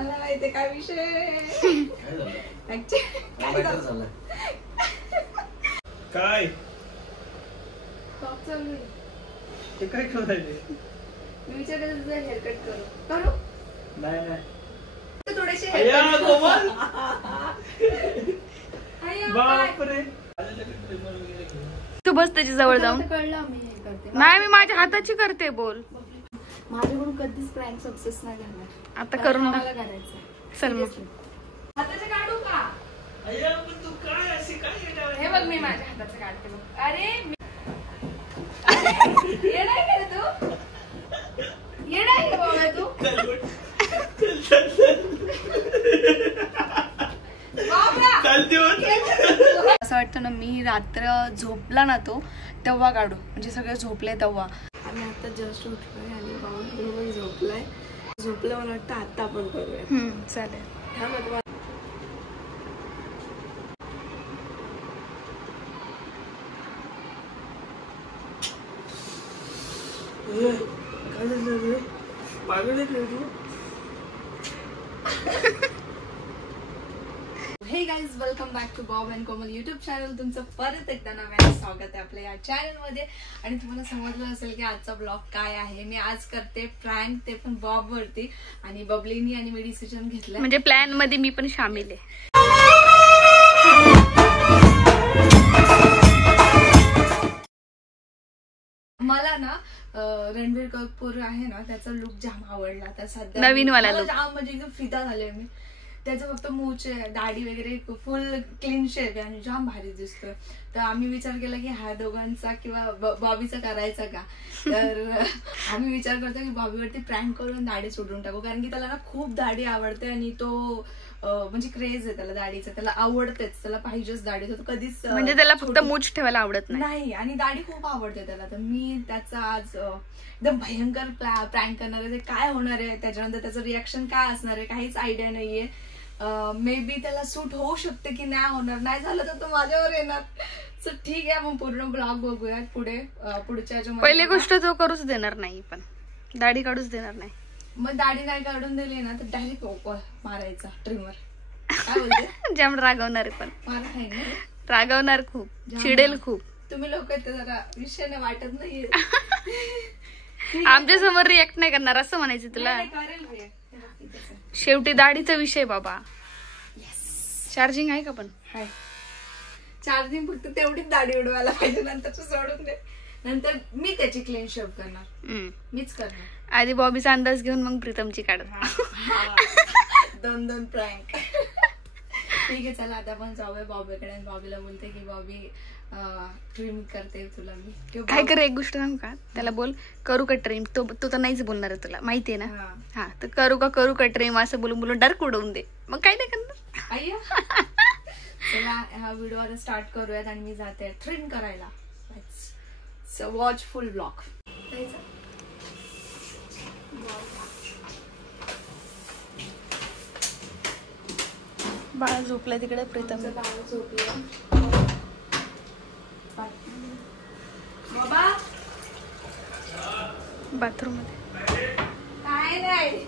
मला माहिती काय विषय काय झालं काय चालू ते काय करायले मी विचारलं तुझं हेअरकट करू नाही थोडेसे बापरे तू बस त्याच्या जवळ जाऊन. कळलं मी हे करते नाही मी माझ्या हाताची करते. बोल. माझ्याकडून कधीच प्रँक सक्सेस नाही झाला. आता करून मला करायचं. चल मग. हाताचं काढू का? तू काय अशी काय हे बघ मी माझ्या हाताचं काढते बघ. अरे येणार का तू? येणार बाबा तू? असं वाटतं ना मी रात्र झोपला ना तो तेव्हा काढू म्हणजे सगळे झोपले तेव्हा. आम्ही आता जस्ट उठलोय आणि पाऊस बरोबर झोपलं मला वाटतं आता आपण करूया. चालेल. थांब काय झालं पागल आहे तू. Hey guys welcome back to Bob and Komal YouTube channel. तुमचं परत एकदा नव्याने स्वागत आहे आपल्या या चॅनल मध्ये. आणि तुम्हाला समजलं असेल की आजचा ब्लॉग काय आहे. मी आज करते प्रँक, ते पण बॉब वरती. आणि बबलीनी आणि मी डिसिजन घेतलं म्हणजे प्लॅन मध्ये मी पण शामिल आहे. मला ना रणबीर कपूर आहे ना त्याचा लुक जाम आवडला. तर सध्या नवीन वाला लुक जाम म्हणजे एकदम फिदा झाले मी. त्याचं फक्त मूछ दाढी वगैरे फुल क्लीन शेप आहे आणि जाम भारी दिसतोय. तर आम्ही विचार केला की ह्या दोघांचा किंवा बॉबीचा करायचा का. तर आम्ही विचार करतो की बॉबीवरती प्रँक करून दाढी सोडून टाकू. कारण की त्याला ना खूप दाढी आवडते आणि तो म्हणजे क्रेज आहे त्याला दाढीचा. त्याला आवडतेच, त्याला पाहिजेच दाढी. तो कधीच म्हणजे त्याला फक्त मूछ ठेवायला आवडत नाही आणि दाढी खूप आवडते त्याला. तर मी त्याचा आज एकदम भयंकर प्रँक करणार आहे. ते काय होणार आहे, त्याच्यानंतर त्याचं रिॲक्शन काय असणार आहे काहीच आयडिया नाहीये. मे बी त्याला सूट होऊ शकते की नाही होणार. नाही झालं तर तो माझ्यावर येणार. सो ठीक आहे मग पूर्ण ब्लॉग बघूयात पुढे. पुढच्या पहिली गोष्ट तो करूच देणार नाही, पण दाढी काढूच देणार नाही. मग दाढी नाही काढून दिली ना तर डायरेक्ट मारायचा ट्रिमर. काय बोलते जाम रागवणार आहे, पण मार आहे ना रागवणार खूप, चिडेल खूप. तुम्ही लोक जरा विषयाने वाटत नाहीये. आमच्या समोर रिॲक्ट नाही करणार असं म्हणायचं तुला. शेवटी दाढीचा विषय बाबा. चार्जिंग आहे का? पण हाय चार्जिंग. फक्त तेवढीच दाढी उडवायला पाहिजे, नंतर सोडून दे. नंतर मी त्याची क्लीन शेव करणार, मीच करणार. आधी बॉबीचा अंदाज घेऊन मग प्रीतमची काढ. दोन प्रँक. ठीक आहे चला आता आपण जाऊया बॉबीकडे. बॉबीला बोलते की बॉबी ट्रिम करते तुला मी. काय कर एक गोष्ट सांगू का, त्याला बोल करू का ट्रिम. तो तर नाहीच बोलणार आहे, तुला माहितीये ना. हा तर करू का ट्रिम असं बोलून बोलून डायरेक्ट उडवून दे, मग काय नाही करणार. अय्या चला हा व्हिडिओ आता स्टार्ट करूयात आणि मी जाते ट्रिम करायला. सो वॉच फुल ब्लॉग. बाळा झोपलाय तिकडे. प्रीतम बाळा झोपलं. बाबा बाथरूम मध्ये काय नाही.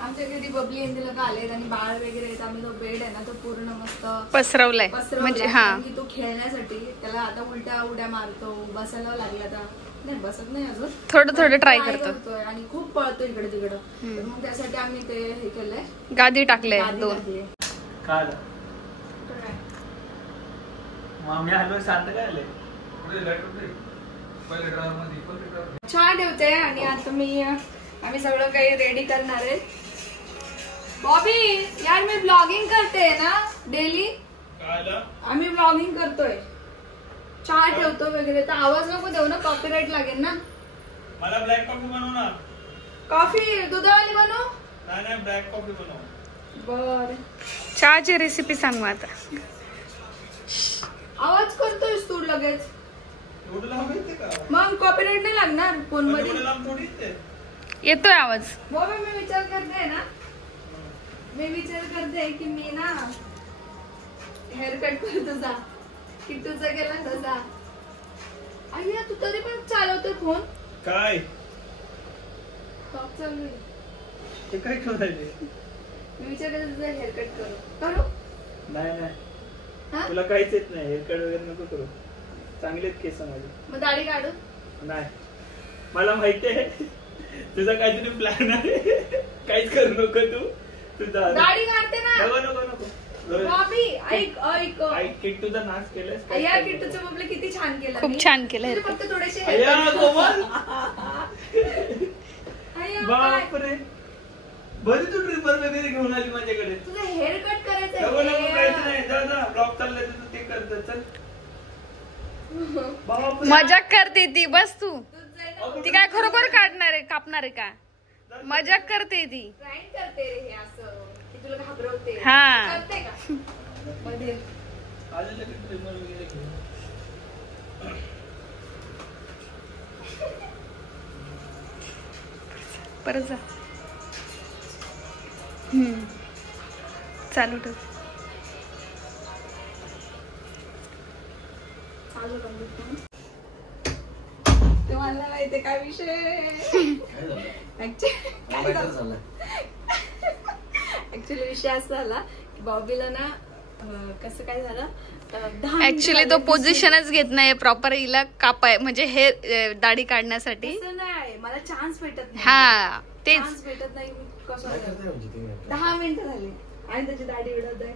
आमच्या घरी बबली आणि तिला आलेत आणि बाळ वगैरे येत. आम्ही तो बेड आहे ना तो पूर्ण मस्त पसरवलाय म्हणजे हा की तो खेळण्यासाठी. त्याला आता उलट्या उड्या मारतो, बसायला लागला. आता नाही बसत नाही अजून, थोडं ट्राय करतो आणि खूप पळतो इकडे तिकडं. मग त्यासाठी आम्ही ते हे केलंय, गादी टाकले 2. चहा ठेवते आणि आता आम्ही सगळं काही रेडी करणार आहे. बॉबी यार मी ब्लॉगिंग करते ना डेली. आम्ही ब्लॉगिंग करतोय. चहा ठेवतो वगैरे तर आवाज नको देऊ ना, कॉपीराईट लागेल ना. मला ब्लॅक कॉफी बनव ना. कॉफी दुधावाली बनव. नाही ब्लॅक कॉफी बनव. बर चहाची रेसिपी सांग मग आता. आवाज करतोयस तू लगेच. मग कॉपीराईट नाही लागणार फोन मध्ये. येतोय आवाज. बाबा मी विचार करते ना, मी विचार करते की मी ना हेअर कट करू तुझा, की तुझा गेला तसा. अय्या तू तरी पण चालवतोय फोन. काय चालू आहे ते काय करायचे? मी विचार करते तुझं हेअरकट करू नाही हा? तुला काहीच येत नाही, हेअरकट वगैरे नको करू. चांगलेच केस माझे. मग दाढी काढू? नाही, मला माहिती आहे तुझा काहीतरी प्लॅन आहे. काहीच करू नको तू. तुझा दाढी काढते ना. नको बॉबी ऐक किट्टूचा नाच केलास काय? अय्या किट्टूचं बबले किती छान केलं. खूप छान केलं तुझे haircut. फक्त थोडेसे अय्या haircut. कोमल, अय्या, काय? बापरे, बरी तू ट्रिपर वगैरे घेऊन आली माझ्याकडे. तुझं हेअर कट करायचं नको काहीच आहे. नाही. जा ब्लॉक चाललाय तुझं, ते करत चल. बापरे. मजाक करते ती, बस तू. तुझं ती काय खरोखर काढणार आहे, कापणार आहे का? मजाक करते ती. ट्राईन करते रे हे असं की तुला घाबरवते. हा. करते का मध्ये? आलेलं की ट्रिपर वगैरे घेऊन. परत जा. चालू ठेव. चालू कर. तुम्हाला माहिती काय विषय? ऍक्च्युली विषय असा झाला की बॉबीला ना कसं काय झालं, 10 ऍक्च्युली तो पोझिशनच घेत नाही प्रॉपर हिला कापाय म्हणजे हे दाढी काढण्यासाठी. असं नाही, मला चान्स भेटत नाही. हा तेच. चान्स भेटत नाही. कसं 10 मिनिटं झाली आणि त्याची दाढी उडत आहे.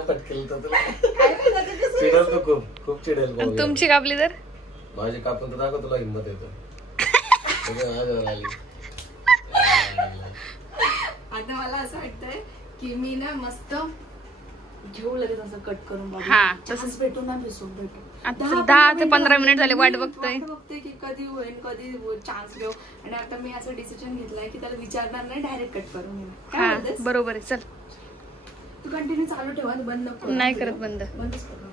पटकेल तर तुला काय माहिती आता कसं चिडेल तो खूप चिडेल भाऊ. तुमची कापली तर माझी कापून तर दाखव, तुला हिंमत येतो. आता मला असं वाटतंय की मी ना मस्त घेऊ लगेच असं कट करून बघू. हा, चान्स भेटू ना भेटू. आता 10 ते 15 मिनिट झाले वाट बघतोय. बघते की कधी होईल, कधी चान्स घेऊ. आणि आता मी असं डिसिजन घेतलाय की त्याला विचारणार नाही, डायरेक्ट कट करून घेणार. काय हा बोलतेस? बरोबर आहे. चल तू कंटिन्यू चालू ठेवा, बंद नको करू. नाही करत बंद. बंदच करू.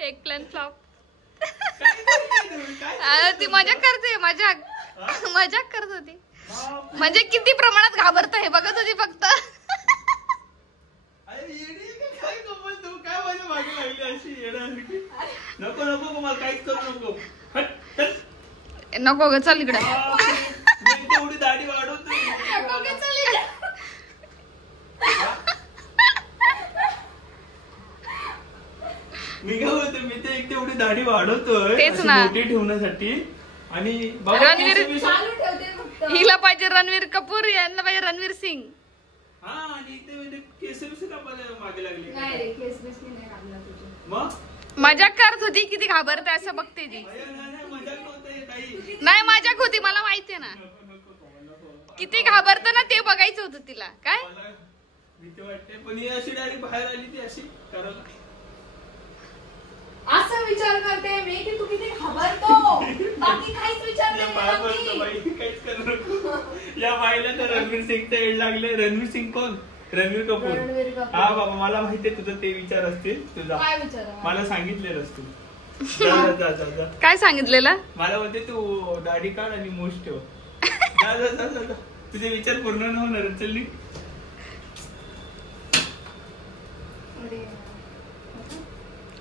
एक प्लॅन फ्लॉप. ती मजाक करते, मजाक करत होती. म्हणजे किती प्रमाणात घाबरत हे बघत होती फक्त. नको मला काहीच करू नको. नको ग, चल इकडे. तेवढी दाढी वाढवतो. मी काय बोलतो, मी ते एक तेवढी दाढी वाढवतोय तेच अशी ना. मोठी ठेवण्यासाठी. आणि रणवीर- चालू ठेवते फक्त. हिला पाहिजे रणवीर कपूर, यांना पाहिजे रणवीर सिंग. हा, आणि ते म्हणजे केस कापायला मागे लागले. नाही रे, केस बेस नाही काढला तुझे. मग मजाक करत होती, किती घाबरते असं बघते ती. नाही, मजाक नव्हते काही. नाही मजाक होती, मला माहितीये ना किती घाबरत ना, ते बघायचं होतं तिला. काय मला भीती वाटते, पण ही अशी डायरेक्ट बाहेर आली, ती अशी करायला. असा विचार करते मी की तू किती घाबरतो. बाकी काहीच विचार या नाही बाय केला बोलतो, मी. बाई काहीच करू नको. या बाईला तर रणवीर सिंगचं एड लागले. रणवीर सिंग कोण? रणवीर रणवीर कपूर. कपूर. हा बाबा, मला माहितीये तुझं ते विचार असतील. तुझा काय विचार मला सांगितलेलं तू. जा. काय सांगितलेलं? मला म्हणते तू दाढी काढ आणि मूछ ठेव. जा. तुझे विचार पूर्ण न होणार. चल निघ.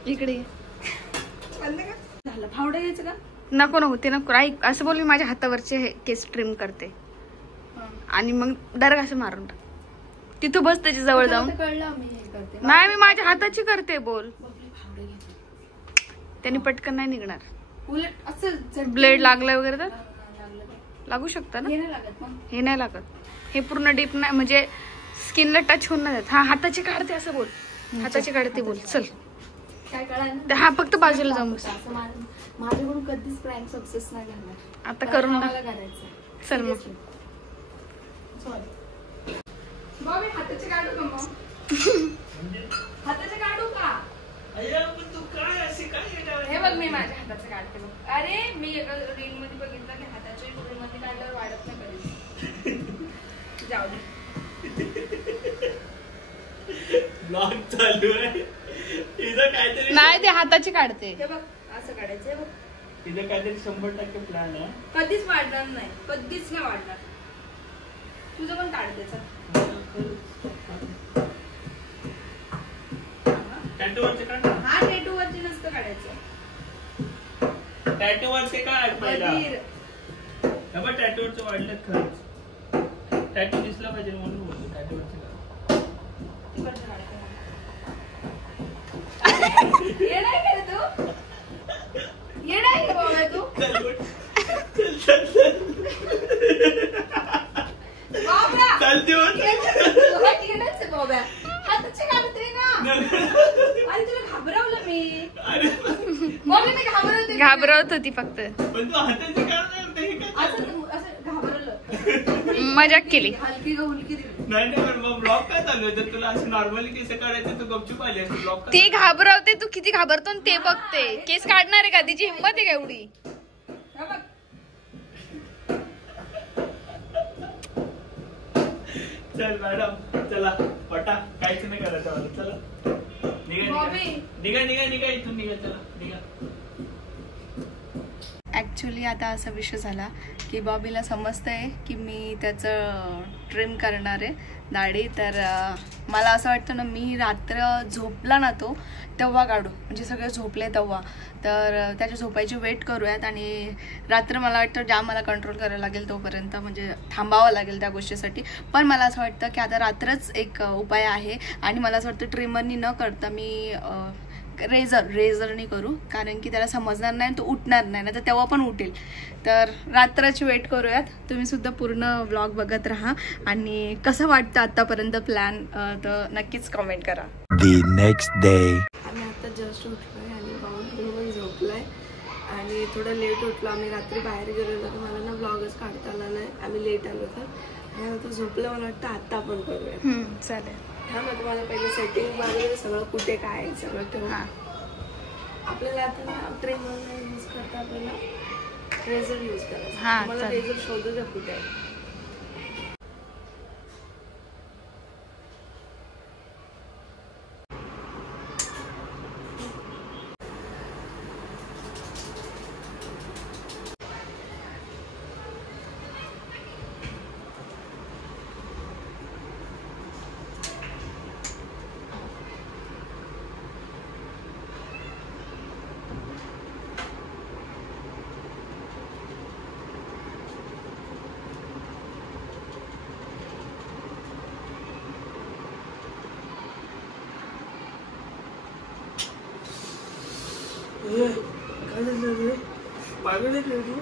इकडे ये. झालं फावडा घ्यायचं का? नको ते नको. ऐक, असं बोल, मी माझ्या हातावरचे हे केस ट्रिम करते आणि मग डायरेक्ट असं मारून टाक. तिथं बस त्याच्या जवळ जाऊन. कळलं मी हे करते. नाही, मी माझ्या हाताची करते. बोल, बापरे, फावडा घ्यायचं. त्यांनी पटकन नाही निघणार. उलट असं ब्लेड लागलं वगैरे तर लागलं का? लागू शकतं ना. हे नाही लागत मग. हे नाही लागत. हे पूर्ण डीप नाही, म्हणजे स्किनला टच होऊन नाही जात. हा, हाताची काढते असं बोल. हाताची काढते बोल. चल. काय कळालं? हा, फक्त बाजूला जाऊन बस. असं माझ्याकडून कधीच प्रँक सक्सेस नाही झाला. आता करून मला टाक. करायचं. चल मग. सॉरी बॉबी, हाताचे काढू का मग? हाताचे काढू का? अय्या, पण तू काय अशी अशी काय हे बघ मी माझ्या हाताचं काढते बघ. अरे मी एका रील मध्ये बघितलं की हाताच्या रील मध्ये काढल्यावर वाढत नाही कधी. जाऊ दे. ब्लॉग चालू आहे तिचं काहीतरी नाही ते हाताची काढते. हे बघ असं काढायचं. हे बघ तिचं काहीतरी 100% प्लॅन आहे. कधीच वाढणार नाही, कधीच नाही वाढणार. तुझं पण काढते चल. टॅटूवरचे काढ. हा टॅटू वरती नसतं काढायचं. टॅटूवरचे काढ पहिला. बधीर. हे बघ टॅटूवरचे वाढलेत खरंच. टॅटू दिसला पाहिजे म्हणून बोलतो टॅटूवरचे काढ. तिकडचं काढते. येडा आहे का रे तू? येडा आहे का बाबा तू? बाबा! चल देऊन. तुला येडाच आहे बाबा. हाताचे काढते ना. अरे तुला घाबरवलं मी. बोलले मी घाबरवते. घाबरवत होती फक्त, पण तू हाताची काढ नाही हे काय? असं घाबरवलं. मजाक केली. हलकी का हुलकी दिली. नाही पण मग ब्लॉग काय चालू आहे? जर तुला असं नॉर्मली केस काढायचं तू गपचूप आली असते ब्लॉग. ती घाबरवते, तू किती घाबरतो ते बघते. केस काढणार आहे का? तिची हिंमत आहे का एवढी? हे बघ. चल मॅडम चला पटा काहीच नाही करायचं मला. चला बॉबी. निघा इथून निघा. चला निघा. ॲक्च्युली आता असा विषय झाला की बॉबीला समजतंय की मी त्याचं ट्रिम करणार आहे दाढी. तर मला असं वाटतं ना, मी रात्र झोपला ना तो तेव्हा काढू, म्हणजे सगळे झोपले तेव्हा. तर त्याच्या झोपायची वेट करूयात आणि रात्र मला वाटतं ज्या मला कंट्रोल करावं लागेल तोपर्यंत, म्हणजे थांबावं लागेल त्या गोष्टीसाठी. पण मला असं वाटतं की आता रात्रच एक उपाय आहे आणि मला असं वाटतं ट्रिमरनी न करता मी रेझरनी करू, कारण की त्याला समजणार नाही, तो उठणार नाही ना, तर तेव्हा पण उठेल. तर रात्राची वेट करूयात. तुम्ही सुद्धा पूर्ण व्लॉग बघत राहा आणि कसं वाटतं आतापर्यंत प्लॅन तर नक्कीच कमेंट करा. The next day. आम्ही आता जस्ट उठलोय आणि पाऊस पण झोपलाय आणि थोडं लेट उठलो. आम्ही रात्री बाहेर गेलेलो तर मला ना व्लॉगच काढता आला नाही, आम्ही लेट आलो तर. आणि आता झोपलं, मला वाटतं आता आपण करूया. चालेल. हा मग तुम्हाला पहिलं सेटिंग मागलं सगळं कुठे काय आहे सगळं ठेवून. आपल्याला आता ना ट्रिमर यूज करता आपल्याला रेझर यूज करायचं. मला रेझर शोधू द्या कुठे आहे. काय झालं रे? पागल आहे तू?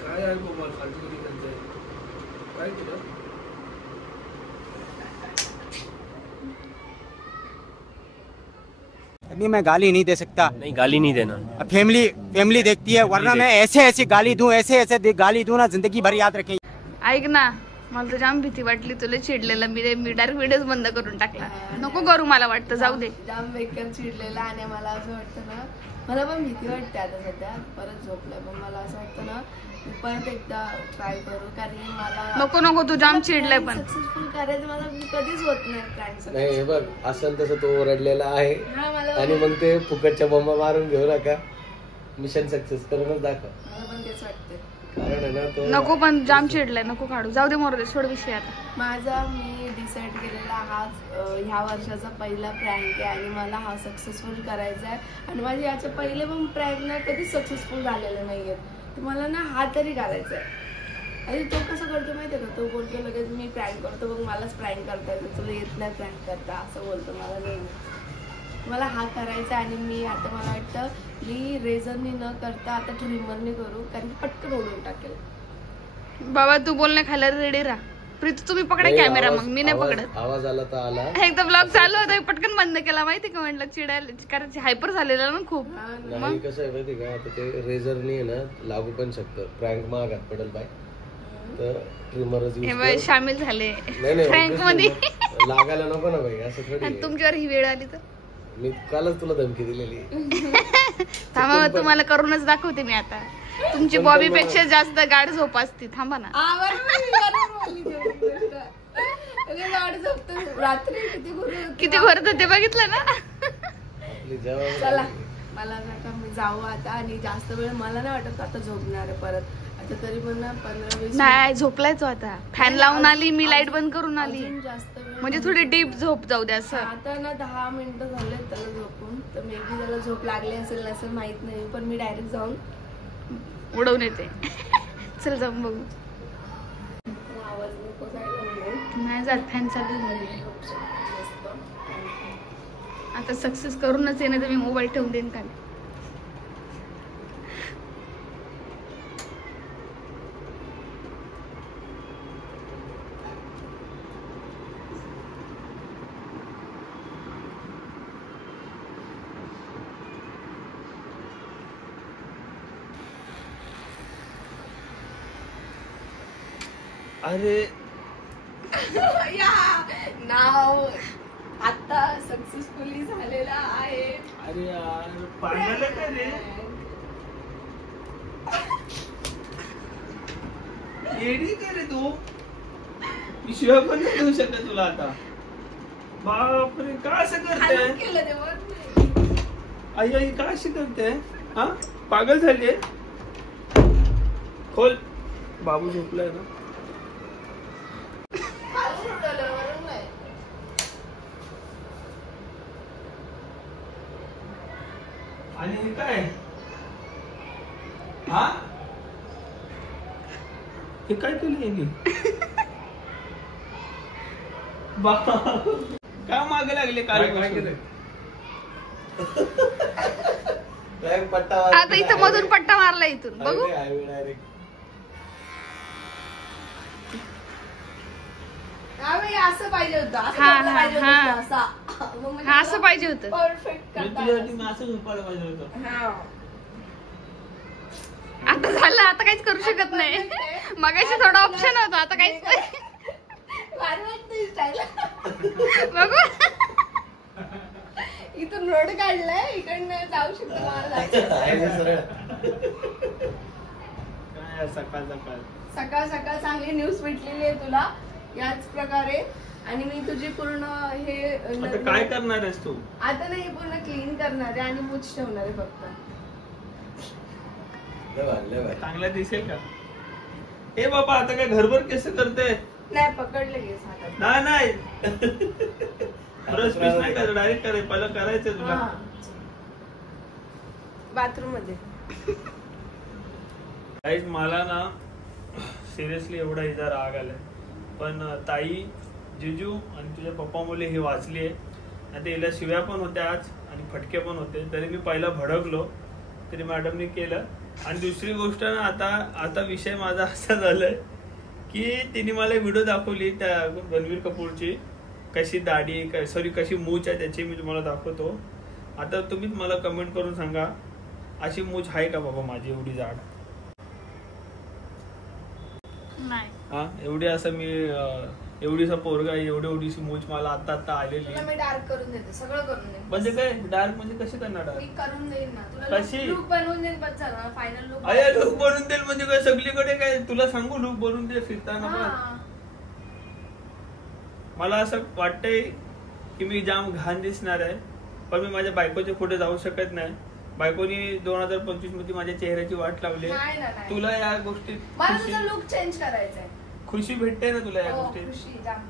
काय आहे बाबा फालतूगिरी करतोय? काय केलं? अभी मैं गाली नहीं दे सकता. नहीं गाली नहीं देना. फैमिली देखती है, वरना मैं ऐसे गाली दूं, ऐसे गाली दूं ना, जिंदगी भर याद रखें. ऐक ना, मला तर जाम भीती वाटली तुला चिडलेला. मी डायरेक्ट व्हिडिओच बंद करून टाकला. नको करू, मला वाटतं जाऊ दे. जाम बेकार चिडलेला आणि मला असं वाटतं ना, मला पण भीती वाटते आता सध्या. परत झोपलंय पण मला असं वाटतं ना परत एकदा ट्राय करू, कारण मला नको तू जाम चिडलाय. पण सक्सेसफुल करायचं मला कधीच होत नाही प्लॅन. नाही हे बघ असं तसं तो रडलेला आहे हा मला आणि मग ते फुकटच्या बॉम्बा मारून घेऊ नका. मिशन सक्सेस करूनच दाखव. मला पण तेच वाटतं. कारण आहे ना तो नको, पण जाम चिडलाय, नको काढू, जाऊ दे, मोर दे, सोड विषय. आता माझा मी डिसाईड केलेला हा ह्या वर्षाचा पहिला प्रँक आहे आणि मला हा सक्सेसफुल करायचा आहे. आणि माझे याच्या पहिले पण प्रँक ना कधीच सक्सेसफुल झालेले नाहीयेत, तर मला ना हा तरी करायचा आहे. आणि तो कसं करतो माहितीये का, तो बोलतो लगेच मी प्रँक करतो बघ, मलाच प्रँक करता येतो, तुला येत नाही प्रँक करता, असं बोलतो मला नेहमी. मला हा करायचा आणि मी आता मला वाटतं मी रेझरनी न करता आता ट्रिमरने करू, कारण की पटकन ओढून टाकेल. बाबा तू बोलणे खायला रेडी राहा. प्रीती तुम्ही पकडा कॅमेरा, मग मी नाही पकडत. आवाज आला तर आला. एकदा ब्लॉग चालू होता, पटकन बंद केला माहिती का, म्हटलं चिडायला, कारण हायपर झालेला ना खूप. नाही कसं आहे माहिती का, आता ते रेझरनी आहे ना लागू पण शकतं. प्रँक महागात पडेल बाय. तर ट्रिमरच हे यूज बघ, शामिल झाले नाही फ्रँक मध्ये. लागायला नको ना भाई, असं थोडी आणि आहे. तुमच्यावर ही वेळ आली तर मी कालच तुला धमकी दिलेली. थांबा मग तुम्हाला करूनच दाखवते मी आता. तुमची बॉबी पेक्षा जास्त गाढ झोप असते. थांबा ना. रात्री किती गुरु किती भरत ते बघितलं ना. आपली जबाबदारी. चला मला नका मी जाऊ आता, आणि जास्त वेळ मला नाही वाटत आता झोपणार आहे परत. आता तरी पण ना 15-20 नाही झोपलाय तो आता. फॅन लावून आली मी, लाईट बंद करून आली. अजून जास्त वेळ म्हणजे थोडी डीप झोप जाऊ द्या असं. आता ना 10 मिनिटं झाले त्याला झोपून, तर मे बी त्याला झोप लागली असेल नसेल माहित नाही, पण मी डायरेक्ट जाऊन उडवून येते. चल जाऊन बघू. आवाज नको जायला म्हणून. नाही जात, फॅन चालू आहे. आता सक्सेस करूनच येणे तर मी मोबाईल ठेवून देईन का. अरे नाव आता सक्सेसफुली झालेला आहे. अरे यार पाण्याला काय रे, येडी काय रे तू. शिवाय पण नाही देऊ शकत तुला आता. बापरे का असं करते. खाली केलं ते वर. आई आई का अशी करते. हा पागल झालीये. खोल. बाबू झोपलाय ना. खाली उडवलं, वरून नाही. आणि हे काय. हा हे काय केलं यांनी. बाबा का मागे लागले काय पट्टा आता इथं मधून पट्टा मारला इथून बघू. डायरेक्ट असं पाहिजे होतं, असं हा, झोपलं हा, पाहिजे हा. होतं, असा. मग म्हणजे हा असं पाहिजे होतं. परफेक्ट मी तुझ्यासाठी मी असं झोपायला पाहिजे होतं. आता झालं, आता काहीच करू शकत नाही. मगाशी थोडा ऑप्शन होता, आता काहीच नाही. बघू. इथून रोड काढलाय, इकडनं जाऊ शकतो मला जायचं. काय सकाळ सकाळ सकाळ सकाळ चांगली न्यूज भेटलेली आहे तुला याच प्रकारे. आणि मी तुझी पूर्ण हे आता काय करणार आहेस तू. आता नाही पूर्ण क्लीन करणार आहे आणि मूछ ठेवणार आहे फक्त. चांगला दिसेल का. ए बाबा आता काय घरभर केस करते. नाही पकडले गेस हातात. नाही नाही ब्रश पीस नाही करायचं, डायरेक्ट करायचं. पहिलं करायचं तुला. बाथरूम मध्ये काहीच मला ना सिरियसली एवढा हिचा राग आलाय. पण ताई जिजू आणि तुझ्या पप्पा मुले ही वाचली आहे. आता हिला शिव्या पण होत्या आज आणि फटके पण होते. तरी मी पहिला भडकलो, तरी मॅडमनी केलं. आणि दुसरी गोष्ट ना आता विषय माझा असा झालाय की तिने मला व्हिडिओ दाखवली त्या रणवीर कपूरची, कशी दाढी सॉरी कशी मूछ आहे त्याची मी तुम्हाला दाखवतो. आता तुम्हीच मला कमेंट करून सांगा अशी मूछ आहे का बाबा माझी एवढी जाड. नाही हा एवढी असं मी एवढीसा पोरगा एवढीशी मूछ मला आता आलेली. तुला मी डार्क करून देते, सगळं करून देईन. म्हणजे काय डार्क म्हणजे कशी करणार मी करून देईन ना तुला. कशी? लुक बनवून देईन. बस झालं फायनल लुक. अरे लुक बनवून देईल म्हणजे काय सगळीकडे काय तुला सांगू लुक बनवून दे फिरताना. पण मला असं वाटतंय की मी जाम घाण दिसणार आहे, पण मी माझ्या बायकोचे पुढे जाऊ शकत नाही. बायकोनी 2025 मध्ये माझ्या चेहऱ्याची वाट लावली. तुला या गोष्टीत मला तुझा लुक चेंज करायचा आहे. खुशी भेटते ना तुला या हो, गोष्टीत. खुशी जाम.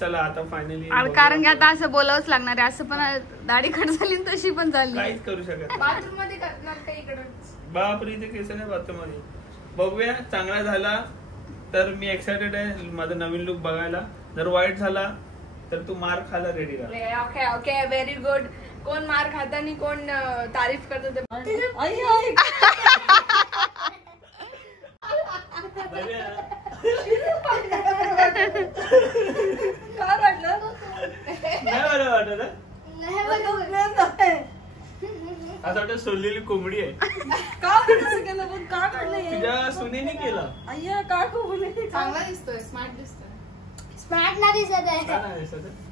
चला आता फायनली कारण की आता असं बोलावंच लागणार आहे. असं पण दाढी कट झाली आणि तशी पण झाली. काहीच करू शकत नाही. बाथरूम मध्ये करणार का इकडं. बापरे इथे केस नाही बाथरूम मध्ये. बघूया चांगला झाला तर मी एक्सायटेड आहे माझा नवीन लुक बघायला. जर वाईट झाला तर तू मार खायला रेडी राहा. Okay okay very good. कोण मार खाता आणि कोण तारीफ करतो ते. काय वाटलं. नाही बरं वाटत. असं वाटतं सोललेली कोंबडी आहे. का तसं केलं पण का काढलं हे? तुझ्या सुनेने केलं. अय्या का कोबले चांगला दिसतोय, स्मार्ट दिसतोय. स्मार्ट नाही दिसत आहे. काय नाही दिसत आहे?